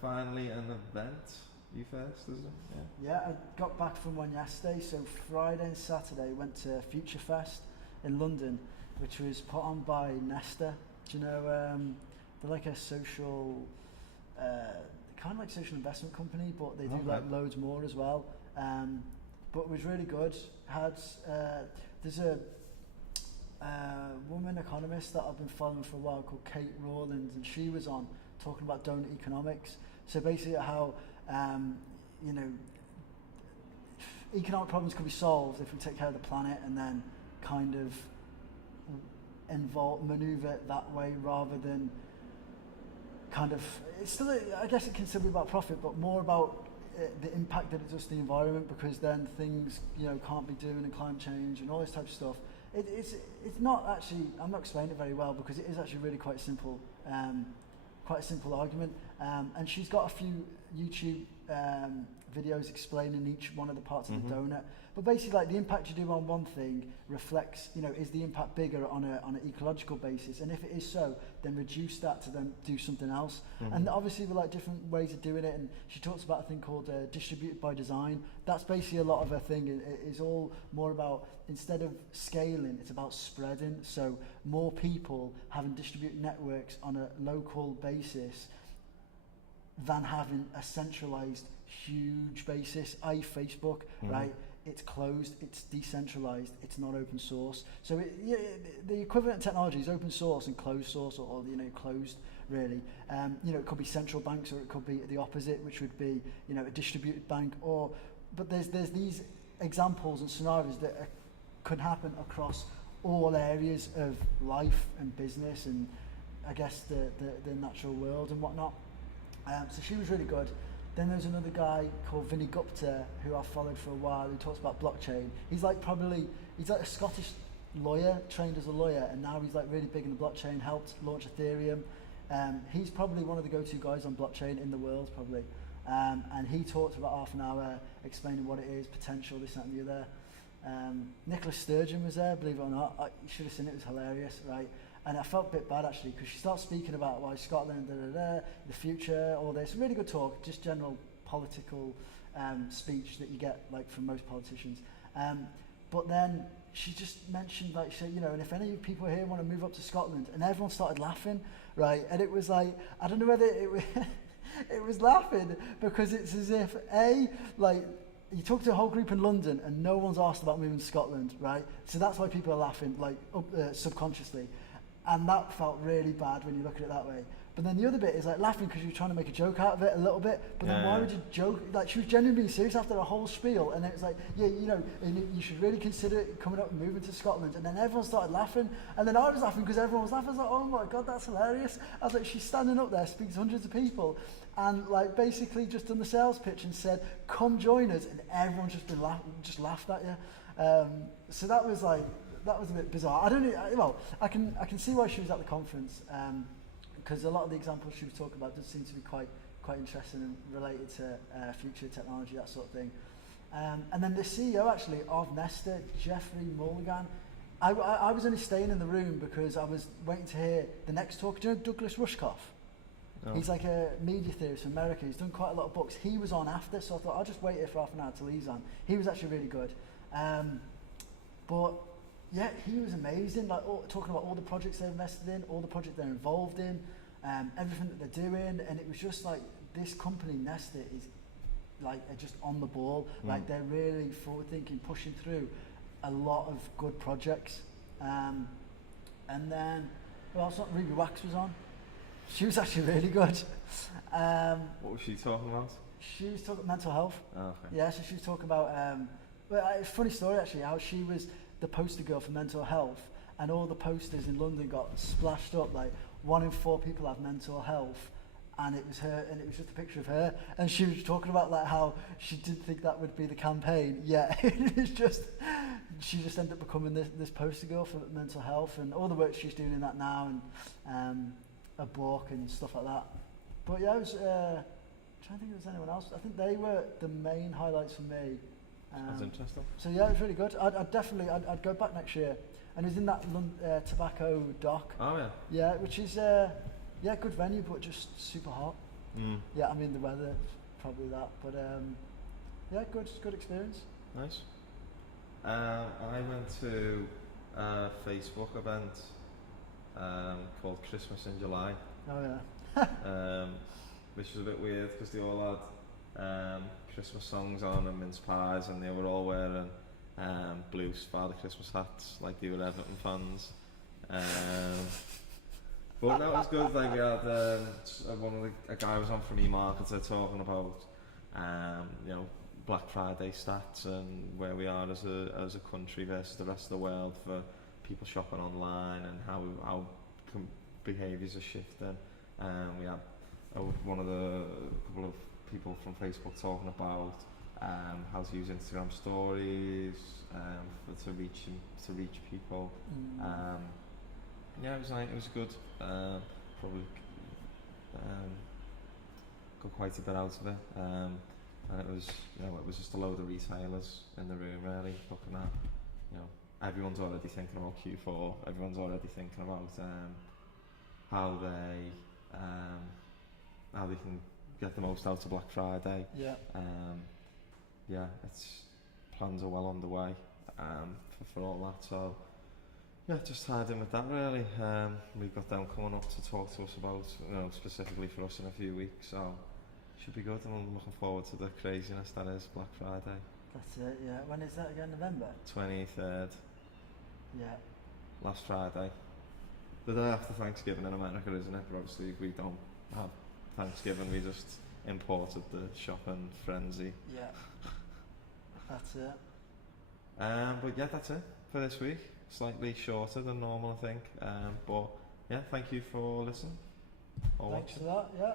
finally an event, FutureFest, is it? Yeah, I got back from one yesterday, so Friday and Saturday went to FutureFest in London, which was put on by Nesta. Do you know, they're like a social, kind of like social investment company, but they do like loads more as well. But it was really good. There's a woman economist that I've been following for a while called Kate Rawlins, and she was on talking about donut economics. So basically how, you know, economic problems can be solved if we take care of the planet and then kind of maneuver it that way rather than kind of, it's still, I guess it can still be about profit, but more about the impact that it does to the environment, because then things, you know, can't be doing and climate change and all this type of stuff. It's not actually, I'm not explaining it very well because it is actually really quite simple argument. And she's got a few YouTube videos explaining each one of the parts of the donut. But basically, like, the impact you do on one thing reflects, you know, is the impact bigger on an ecological basis? And if it is so, then reduce that to then do something else. And obviously, there are like different ways of doing it. And she talks about a thing called distributed by design. That's basically a lot of her thing. It is all more about, instead of scaling, it's about spreading. So more people having distributed networks on a local basis than having a centralized huge basis, i.e. Facebook, right? It's closed, it's decentralized, it's not open source. So the equivalent technology is open source and closed source, or you know, closed really. You know, it could be central banks, or it could be the opposite, which would be, you know, a distributed bank. But there's these examples and scenarios that could happen across all areas of life and business, and I guess the natural world and whatnot. So she was really good. Then there's another guy called Vinny Gupta who I've followed for a while, who talks about blockchain. He's like a Scottish lawyer, trained as a lawyer, and now he's like really big in the blockchain, helped launch Ethereum. He's probably one of the go-to guys on blockchain in the world, probably. And he talked for about half an hour explaining what it is, potential, this, that and the other. Nicola Sturgeon was there, believe it or not. You should have seen it, it was hilarious, right? And I felt a bit bad actually, because she starts speaking about why Scotland, the future, all this. Really good talk, just general political speech that you get like from most politicians. But then she just mentioned, like, she said, you know, and if any people here want to move up to Scotland, and everyone started laughing, right? And it was like, I don't know whether it was, it was laughing because it's as if, like, you talk to a whole group in London and no one's asked about moving to Scotland, right? So that's why people are laughing, like, subconsciously. And that felt really bad when you look at it that way. But then the other bit is like laughing because you're trying to make a joke out of it a little bit. But then why would you joke? Like, she was genuinely being serious after a whole spiel. And it was like, yeah, you know, you should really consider coming up and moving to Scotland. And then everyone started laughing. And then I was laughing because everyone was laughing. I was like, oh my God, that's hilarious. I was like, she's standing up there, speaks to hundreds of people. And like basically just done the sales pitch and said, come join us. And everyone's just laughed at you. So that was like, that was a bit bizarre. I don't know, well, I can see why she was at the conference, because a lot of the examples she was talking about does seem to be quite interesting and related to future technology, that sort of thing. And then the CEO actually of Nesta, Jeffrey Mulligan, I was only staying in the room because I was waiting to hear the next talk. Do you know Douglas Rushkoff? No. He's like a media theorist from America. He's done quite a lot of books. He was on after, so I thought I'll just wait here for half an hour till he's on. He was actually really good. But yeah, he was amazing, like talking about all the projects they've invested in, all the projects they're involved in, everything that they're doing, and it was just like, this company, Nesta, is like just on the ball, like they're really forward-thinking, pushing through a lot of good projects. And then, well, Ruby Wax was on. She was actually really good. What was she talking about? She was talking mental health. Oh, okay. Yeah, so she was talking about, well, it's a funny story actually, how she was the poster girl for mental health, and all the posters in London got splashed up like 1 in 4 people have mental health, and it was her, and it was just a picture of her, and she was talking about like how she didn't think that would be the campaign. Yeah, it's just, she just ended up becoming this poster girl for mental health, and all the work she's doing in that now, and a book and stuff like that. But yeah, I was trying to think if there was anyone else. I think they were the main highlights for me. That's interesting. So yeah, it was really good. I'd definitely go back next year. And it was in that tobacco dock. Oh yeah. Yeah, which is good venue, but just super hot. Yeah, I mean the weather, probably that. But yeah, good experience. Nice. I went to a Facebook event called Christmas in July. Oh yeah. Which was a bit weird because they all had Christmas songs on and mince pies, and they were all wearing blue Father Christmas hats like they were Everton fans. But no, it was good. Like we had a guy was on from eMarketer talking about you know, Black Friday stats and where we are as a country versus the rest of the world for people shopping online and how behaviours are shifting. We had a couple of people from Facebook talking about how to use Instagram stories to reach people. Yeah, it was good. Probably got quite a bit out of it. And it was just a load of retailers in the room, really looking at, everyone's already thinking about Q4. Everyone's already thinking about how they can get the most out of Black Friday. Yeah. Plans are well underway for all that. So yeah, just tied in with that really. We've got them coming up to talk to us about, specifically for us in a few weeks. So should be good, and I'm looking forward to the craziness that is Black Friday. That's it. Yeah. When is that again? November. 23rd. Yeah. Last Friday. The day after Thanksgiving in America, isn't it? But obviously we don't have Thanksgiving. We just imported the shopping frenzy. Yeah. That's it. But yeah, that's it for this week. Slightly shorter than normal, I think. But yeah, thank you for listening or Thanks watching. for that. Yeah.